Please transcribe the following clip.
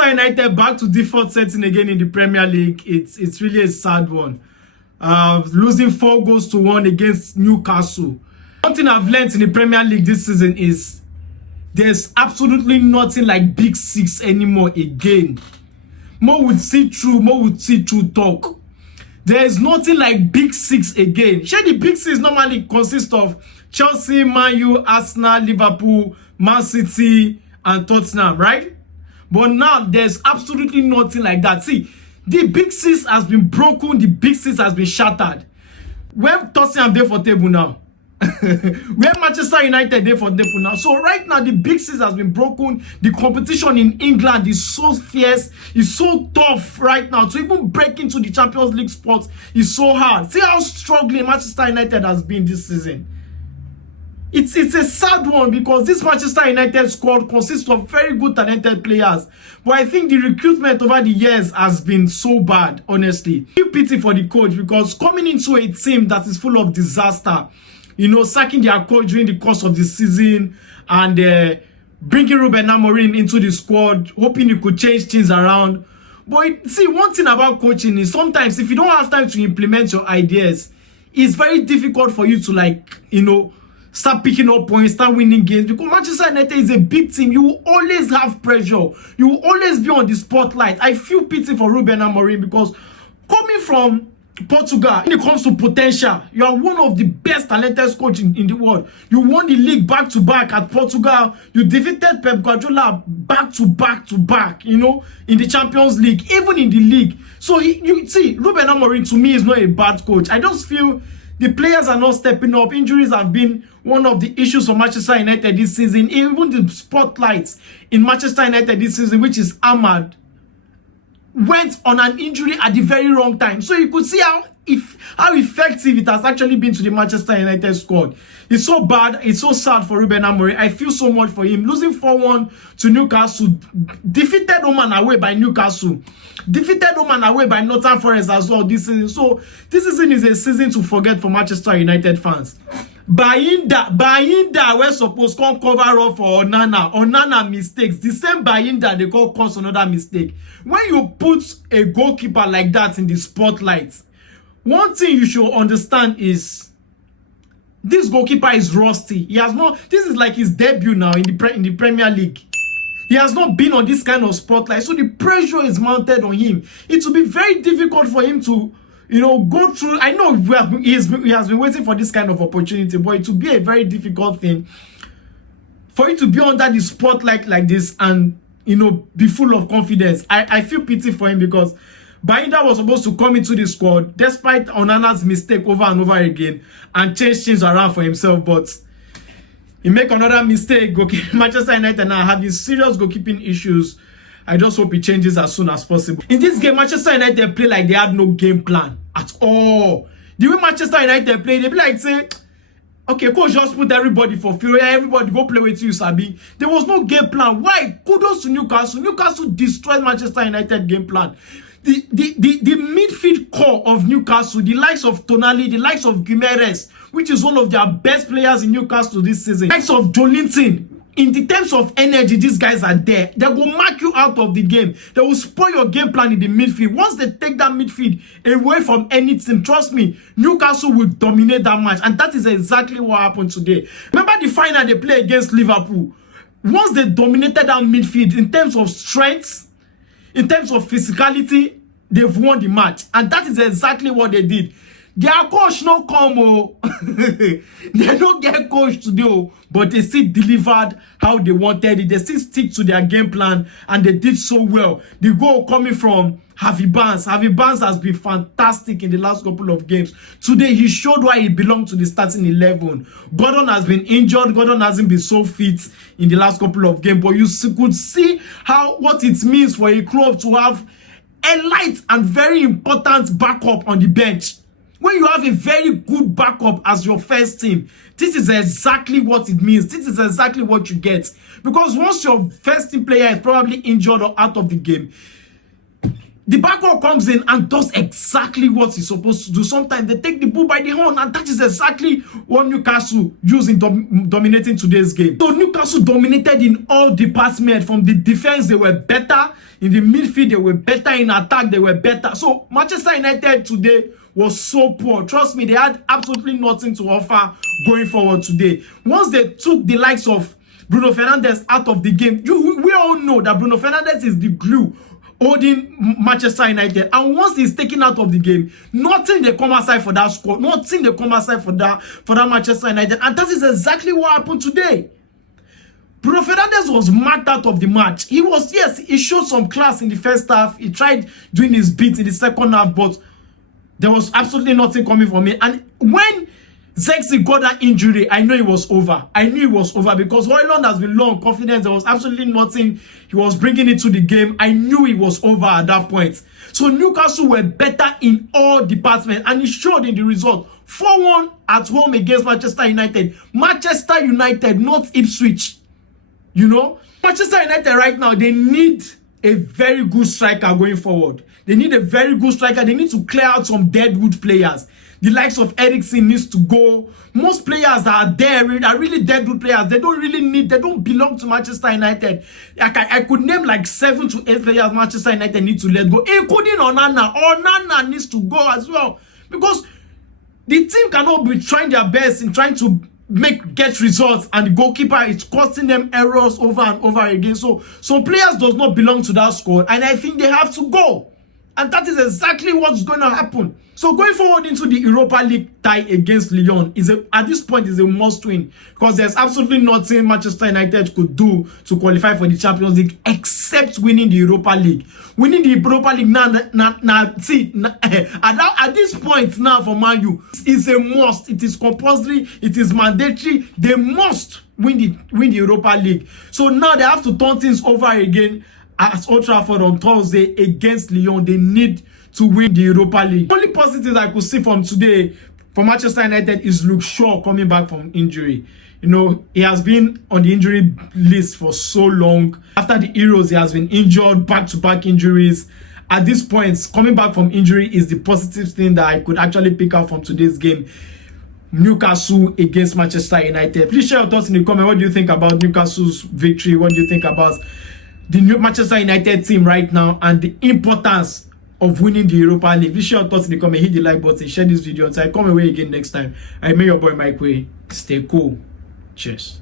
Manchester United back to default setting again in the Premier League. It's really a sad one. Losing 4-1 against Newcastle. One thing I've learned in the Premier League this season is there's absolutely nothing like Big Six anymore again. More would see through talk. There is nothing like Big Six again. Sure, the Big Six normally consist of Chelsea, Man U, Arsenal, Liverpool, Man City, and Tottenham, right? But now there's absolutely nothing like that. See, the Big Six has been broken. The Big Six has been shattered. Where Tottenham there for table now? Where Manchester United there for table now? So right now the Big Six has been broken. The competition in England is so fierce. It's so tough right now. To even break into the Champions League spots is so hard. See how struggling Manchester United has been this season. It's a sad one because this Manchester United squad consists of very good talented players. But I think the recruitment over the years has been so bad, honestly. I feel pity for the coach because coming into a team that is full of disaster, you know, sacking their coach during the course of the season and bringing Amorim into the squad, hoping he could change things around. But see, one thing about coaching is sometimes if you don't have time to implement your ideas, it's very difficult for you to, like, you know, start picking up points, start winning games. Because Manchester United is a big team. You will always have pressure. You will always be on the spotlight. I feel pity for Amorim because coming from Portugal, when it comes to potential, you are one of the best talented coaches in the world. You won the league back-to-back at Portugal. You defeated Pep Guardiola back-to-back, you know, in the Champions League, even in the league. So, you see, Amorim to me is not a bad coach. I just feel the players are not stepping up. Injuries have been one of the issues for Manchester United this season. Even the spotlights in Manchester United this season, which is Ahmad, went on an injury at the very wrong time. So you could see how effective it has actually been to the Manchester United squad. It's so bad. It's so sad for Amorim. I feel so much for him. Losing 4-1 to Newcastle, defeated Oman away by Newcastle, defeated Oman away by Nottingham Forest as well this season. So this season is a season to forget for Manchester United fans. Bayinda we're supposed to come cover up for Onana mistakes. The same Bayinda they call cause another mistake. When you put a goalkeeper like that in the spotlight, one thing you should understand is this goalkeeper is rusty. He has not. This is like his debut now in the Premier League. He has not been on this kind of spotlight, so the pressure is mounted on him. It will be very difficult for him to, you know, go through. I know he has been waiting for this kind of opportunity, but it will be a very difficult thing for you to be under the spotlight like this and, you know, be full of confidence. I feel pity for him because Bayinda was supposed to come into the squad despite Onana's mistake over and over again and change things around for himself, but he make another mistake. Manchester United now having serious goalkeeping issues. I just hope it changes as soon as possible. In this game, Manchester United play like they had no game plan at all. The way Manchester United play, they be like, say, okay, coach just put everybody for field. Everybody go play with you, Sabi. There was no game plan. Why? Kudos to Newcastle. Newcastle destroyed Manchester United game plan. The midfield core of Newcastle, the likes of Tonali, the likes of Guimaraes, which is one of their best players in Newcastle this season, the likes of Jolinton. In the terms of energy, these guys are there. They will mark you out of the game. They will spoil your game plan in the midfield. Once they take that midfield away from any team, trust me, Newcastle will dominate that match. And that is exactly what happened today. Remember the final they played against Liverpool? Once they dominated that midfield in terms of strength, in terms of physicality, they've won the match. And that is exactly what they did. Their coach no come, oh. They don't get coached today, but they still delivered how they wanted it. They still stick to their game plan, and they did so well. The goal coming from Harvey Barnes. Harvey Barnes has been fantastic in the last couple of games. Today, he showed why he belonged to the starting 11. Gordon has been injured. Gordon hasn't been so fit in the last couple of games, but you could see what it means for a club to have a light and very important backup on the bench. When you have a very good backup as your first team, this is exactly what it means. This is exactly what you get. Because once your first team player is probably injured or out of the game, The backup comes in and does exactly what he's supposed to do. Sometimes they take the bull by the horn, and that is exactly what Newcastle used in dominating today's game. So Newcastle dominated in all departments. From the defense, they were better. In the midfield, they were better. In attack, they were better. So Manchester United today was so poor. Trust me, they had absolutely nothing to offer going forward today. Once they took the likes of Bruno Fernandes out of the game, we all know that Bruno Fernandes is the glue holding Manchester United, and once he's taken out of the game, nothing they come aside for that squad, nothing they come aside for that Manchester United, and that is exactly what happened today. Bruno Fernandes was marked out of the match. He showed some class in the first half. He tried doing his bit in the second half, but there was absolutely nothing coming from him. And when Zexi got that injury, I know it was over. I knew it was over because Højlund has been low on confidence. There was absolutely nothing he was bringing into the game. I knew it was over at that point. So Newcastle were better in all departments, and it showed in the result. 4-1 at home against Manchester United. Manchester United, not Ipswich. You know, Manchester United right now, they need a very good striker going forward. They need a very good striker. They need to clear out some deadwood players. The likes of Eriksen needs to go. Most players that are there are really deadwood players. They don't belong to Manchester United. I could name like 7 to 8 players Manchester United need to let go, including Onana. Onana needs to go as well, because the team cannot be trying their best in trying to get results, and the goalkeeper is costing them errors over and over again. So some players does not belong to that squad, and I think they have to go. And that is exactly what's going to happen. So going forward into the Europa League tie against Lyon at this point is a must win, because there's absolutely nothing Manchester United could do to qualify for the Champions League except winning the Europa League. Winning the Europa League at this point now for Man U is a must. It is compulsory. It is mandatory. They must win the Europa League. So now they have to turn things over again at Old Trafford on Thursday against Lyon. They need to win the Europa League. The only positive I could see from today for Manchester United is Luke Shaw coming back from injury. You know, he has been on the injury list for so long. After the Euros, he has been injured, back-to-back injuries. At this point, coming back from injury is the positive thing that I could actually pick out from today's game. Newcastle against Manchester United. Please share your thoughts in the comment. What do you think about Newcastle's victory? What do you think about the new Manchester United team right now and the importance of winning the Europa League? Please share your thoughts in the comment. Hit the like button. Share this video until I come away again next time. I met your boy Mike Way. Stay cool. Cheers.